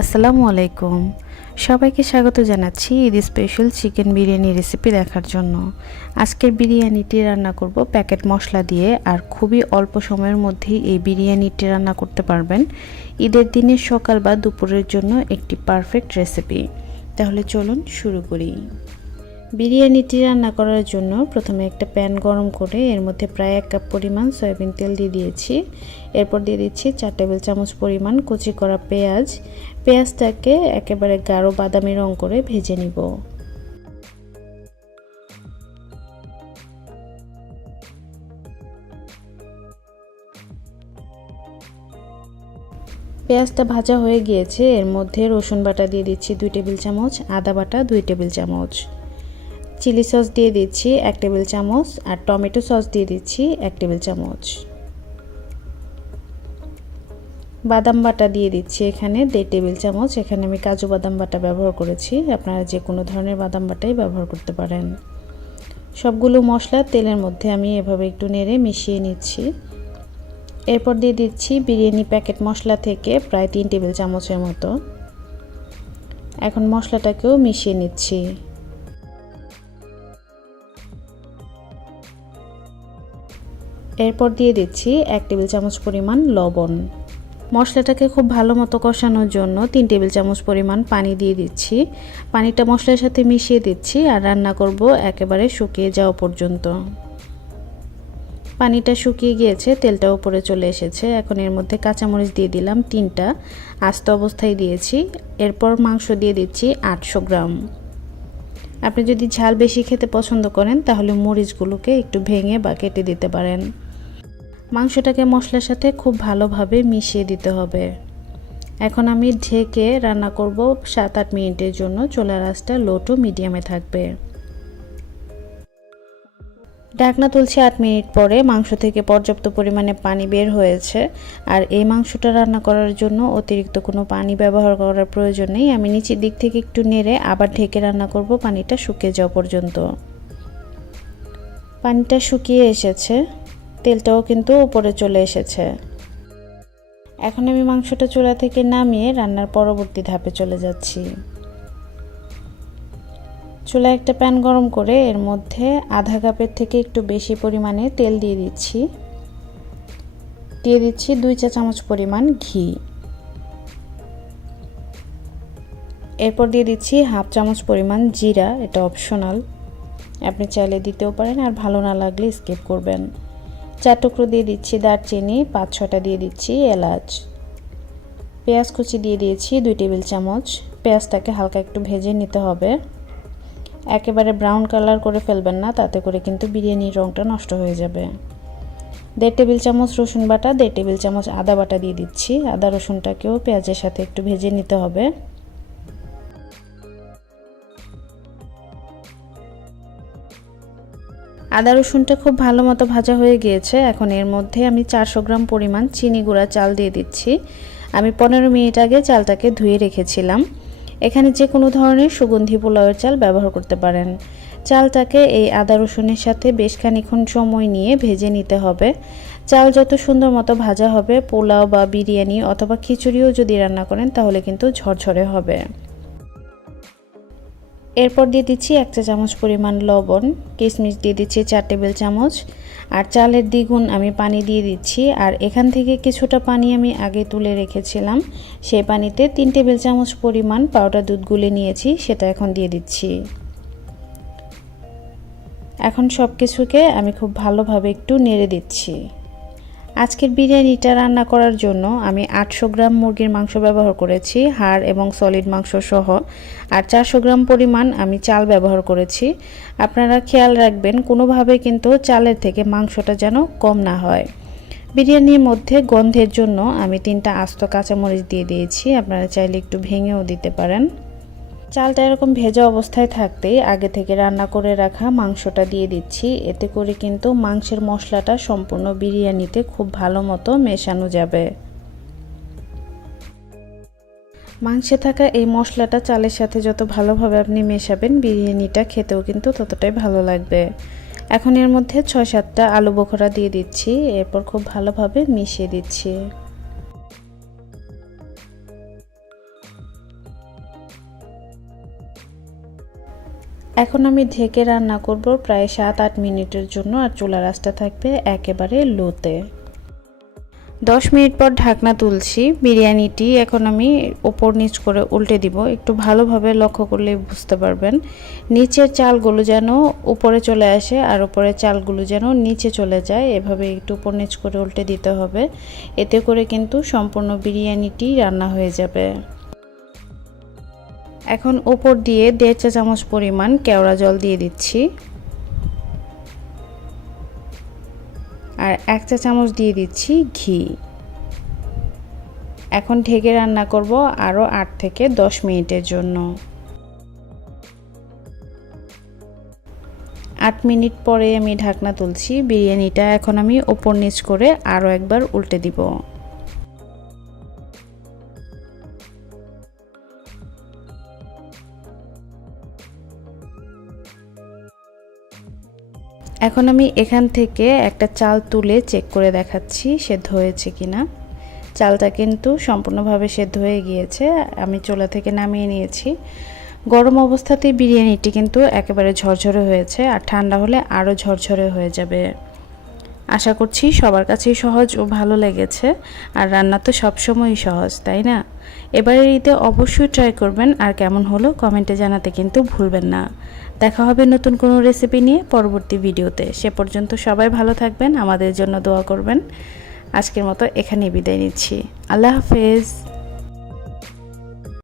আসসালামু আলাইকুম। সবাইকে স্বাগত জানাচ্ছি Eid special chicken biryani recipe দেখার জন্য। আজকের বিরিয়ানিটি রান্না করব প্যাকেট মশলা দিয়ে, আর খুবই অল্প সময়ের মধ্যেই এই বিরিয়ানিটি রান্না করতে পারবেন। ঈদের দিনে সকাল বা দুপুরের জন্য একটি পারফেক্ট রেসিপি। তাহলে চলুন শুরু করি। বিরিয়ানিটি রান্না করার জন্য প্রথমে একটা প্যান গরম করে এর মধ্যে প্রায় 1 কাপ পরিমাণ সয়াবিন তেল দিয়ে দিয়েছি। এরপর দিয়ে দিচ্ছি 4 টেবিল চামচ পরিমাণ কুচি করা পেঁয়াজ। পেঁয়াজটাকে একেবারে গাঢ় বাদামি রং করে ভেজে নিব। পেঁয়াজটা ভাজা হয়ে গিয়েছে। এর মধ্যে রসুন বাটা দিয়ে দিচ্ছি 2 টেবিল চামচ, আদা বাটা 2 টেবিল চামচ, চিলি সস দিয়ে দিচ্ছি 1 টেবিল চামচ, আর টমেটো সস দিয়ে দিচ্ছি 1 টেবিল চামচ। বাদাম বাটা দিয়ে দিচ্ছি এখানে 1.5 টেবিল চামচ। এখানে আমি কাজু বাদাম বাটা ব্যবহার করেছি, আপনারা যে কোনো ধরনের বাদাম বাটাই ব্যবহার করতে পারেন। সবগুলো মশলা তেলের মধ্যে আমি এভাবে একটু নেড়ে মিশিয়ে নিচ্ছি। এরপর দিয়ে দিচ্ছি বিরিয়ানি প্যাকেট মশলা থেকে প্রায় 3 টেবিল চামচের মতো। এখন মশলাটাকেও মিশিয়ে নিচ্ছি। এরপর দিয়ে দিচ্ছি 1 টেবিল চামচ পরিমাণ লবণ। মশলাটাকে খুব ভালো মতো কষানোর জন্য 3 টেবিল চামচ পরিমাণ পানি দিয়ে দিচ্ছি। পানিটা মশলার সাথে মিশিয়ে দিচ্ছি আর রান্না করব একেবারে শুকিয়ে যাওয়া পর্যন্ত। পানিটা শুকিয়ে গিয়েছে, তেলটা উপরে চলে এসেছে। এখন এর মধ্যে কাঁচামরিচ দিয়ে দিলাম 3টা, আস্ত অবস্থায় দিয়েছি। এরপর মাংস দিয়ে দিচ্ছি 800 গ্রাম। আপনি যদি ঝাল বেশি খেতে পছন্দ করেন তাহলে মরিচগুলোকে একটু ভেঙে বা কেটে দিতে পারেন। মাংসটাকে মশলার সাথে খুব ভালোভাবে মিশিয়ে দিতে হবে। এখন আমি ঢেকে রান্না করব 7-8 মিনিটের জন্য। চুলার আঁচটা লো টু মিডিয়ামে থাকবে। ঢাকনা তুলছি 8 মিনিট পরে। মাংস থেকে পর্যাপ্ত পরিমাণে পানি বের হয়েছে, আর এই মাংসটা রান্না করার জন্য অতিরিক্ত কোনো পানি ব্যবহার করার প্রয়োজন নেই। আমি নিচের দিক থেকে একটু নেড়ে আবার ঢেকে রান্না করব পানিটা শুকিয়ে যাওয়া পর্যন্ত। পানিটা শুকিয়ে এসেছে, তেলটাও কিন্তু উপরে চলে এসেছে। এখন আমি মাংসটা চুলা থেকে নামিয়ে রান্নার পরবর্তী ধাপে চলে যাচ্ছি। চুলায় একটা প্যান গরম করে এর মধ্যে আধা কাপের থেকে একটু বেশি পরিমাণে তেল দিয়ে দিচ্ছি। দিয়ে দিচ্ছি 2 চা চামচ পরিমাণ ঘি। এরপর দিয়ে দিচ্ছি হাফ চামচ পরিমাণ জিরা, এটা অপশনাল, আপনি চাইলে দিতেও পারেন, আর ভালো না লাগলে স্কিপ করবেন। 4 টুকরো দিয়ে দিচ্ছি দারচিনি, 5-6টা দিয়ে দিচ্ছি এলাচ। পেঁয়াজ কুচি দিয়ে দিয়েছি 2 টেবিল চামচ। পেঁয়াজটাকে হালকা একটু ভেজে নিতে হবে, একেবারে ব্রাউন কালার করে ফেলবেন না, তাতে করে কিন্তু বিরিয়ানির রঙটা নষ্ট হয়ে যাবে। 1.5 টেবিল চামচ রসুন বাটা, 1.5 টেবিল চামচ আদা বাটা দিয়ে দিচ্ছি। আদা রসুনটাকেও পেঁয়াজের সাথে একটু ভেজে নিতে হবে। আদা রসুনটা খুব ভালো মতো ভাজা হয়ে গিয়েছে। এখন এর মধ্যে আমি 400 গ্রাম পরিমাণ চিনি গুঁড়া চাল দিয়ে দিচ্ছি। আমি 15 মিনিট আগে চালটাকে ধুয়ে রেখেছিলাম। এখানে যে কোনো ধরনের সুগন্ধি পোলাওয়ের চাল ব্যবহার করতে পারেন। চালটাকে এই আদা রসুনের সাথে বেশ খানিকক্ষণ সময় নিয়ে ভেজে নিতে হবে। চাল যত সুন্দর মতো ভাজা হবে, পোলাও বা বিরিয়ানি অথবা খিচুড়িও যদি রান্না করেন তাহলে কিন্তু ঝরঝরে হবে। এরপর দিয়ে দিচ্ছি 1 চা চামচ পরিমাণ লবণ। কিশমিশ দিয়ে দিচ্ছি 4 টেবিল চামচ, আর চালের দ্বিগুণ আমি পানি দিয়ে দিচ্ছি। আর এখান থেকে কিছুটা পানি আমি আগে তুলে রেখেছিলাম, সেই পানিতে 3 টেবিল চামচ পরিমাণ পাউডার দুধ গুলে নিয়েছি, সেটা এখন দিয়ে দিচ্ছি। এখন সব কিছুকে আমি খুব ভালোভাবে একটু নেড়ে দিচ্ছি। আজকের বিরিয়ানিটা রান্না করার জন্য আমি 800 গ্রাম মুরগির মাংস ব্যবহার করেছি, হাড় এবং সলিড মাংস সহ, আর 400 গ্রাম পরিমাণ আমি চাল ব্যবহার করেছি। আপনারা খেয়াল রাখবেন কোনোভাবে কিন্তু চালের থেকে মাংসটা যেন কম না হয়। বিরিয়ানির মধ্যে গন্ধের জন্য আমি 3টা আস্ত কাঁচামরিচ দিয়ে দিয়েছি, আপনারা চাইলে একটু ভেঙেও দিতে পারেন। চালটা এরকম ভেজা অবস্থায় থাকতেই আগে থেকে রান্না করে রাখা মাংসটা দিয়ে দিচ্ছি। এতে করে কিন্তু মাংসের মশলাটা সম্পূর্ণ বিরিয়ানিতে খুব ভালো মতো মেশানো যাবে। মাংসে থাকা এই মশলাটা চালের সাথে যত ভালোভাবে আপনি মেশাবেন, বিরিয়ানিটা খেতেও কিন্তু ততটাই ভালো লাগবে। এখন এর মধ্যে 6-7টা আলু বোখরা দিয়ে দিচ্ছি। এরপর খুব ভালোভাবে মিশিয়ে দিচ্ছি। এখন আমি ঢেকে রান্না করব প্রায় 7-8 মিনিটের জন্য, আর চুলার আঁচটা থাকবে একেবারে লোতে। 10 মিনিট পর ঢাকনা তুলছি। বিরিয়ানিটি এখন আমি ওপর নিচ করে উল্টে দিব। একটু ভালোভাবে লক্ষ্য করলে বুঝতে পারবেন নিচের চালগুলো যেন উপরে চলে আসে আর উপরের চালগুলো যেন নিচে চলে যায়। এভাবে একটু উপর নিচ করে উল্টে দিতে হবে, এতে করে কিন্তু সম্পূর্ণ বিরিয়ানিটি রান্না হয়ে যাবে। এখন উপর দিয়ে 1.5 চা চামচ পরিমাণ কেওড়া জল দিয়ে দিচ্ছি, আর 1 চা চামচ দিয়ে দিচ্ছি ঘি। এখন ঢেকে রান্না করব আরও 8 থেকে 10 মিনিটের জন্য। 8 মিনিট পরে আমি ঢাকনা তুলছি। বিরিয়ানিটা এখন আমি ওপর নিচ করে আরও একবার উল্টে দিব। এখন আমি এখান থেকে একটা চাল তুলে চেক করে দেখাচ্ছি সেদ্ধ হয়েছে কিনা। চালটা কিন্তু সম্পূর্ণভাবে সেদ্ধ হয়ে গিয়েছে। আমি চুলা থেকে নামিয়ে নিয়েছি। গরম অবস্থাতেই বিরিয়ানিটি কিন্তু একেবারে ঝরঝরে হয়েছে, আর ঠান্ডা হলে আরও ঝরঝরে হয়ে যাবে। আশা করছি সবার কাছেই সহজ ও ভালো লেগেছে। আর রান্না তো সবসময়ই সহজ, তাই না? এবারের ঈদে অবশ্যই ট্রাই করবেন, আর কেমন হলো কমেন্টে জানাতে কিন্তু ভুলবেন না। দেখা হবে নতুন কোনো রেসিপি নিয়ে পরবর্তী ভিডিওতে। সে পর্যন্ত সবাই ভালো থাকবেন, আমাদের জন্য দোয়া করবেন। আজকের মতো এখানেই বিদায় নিচ্ছি। আল্লাহ হাফেজ।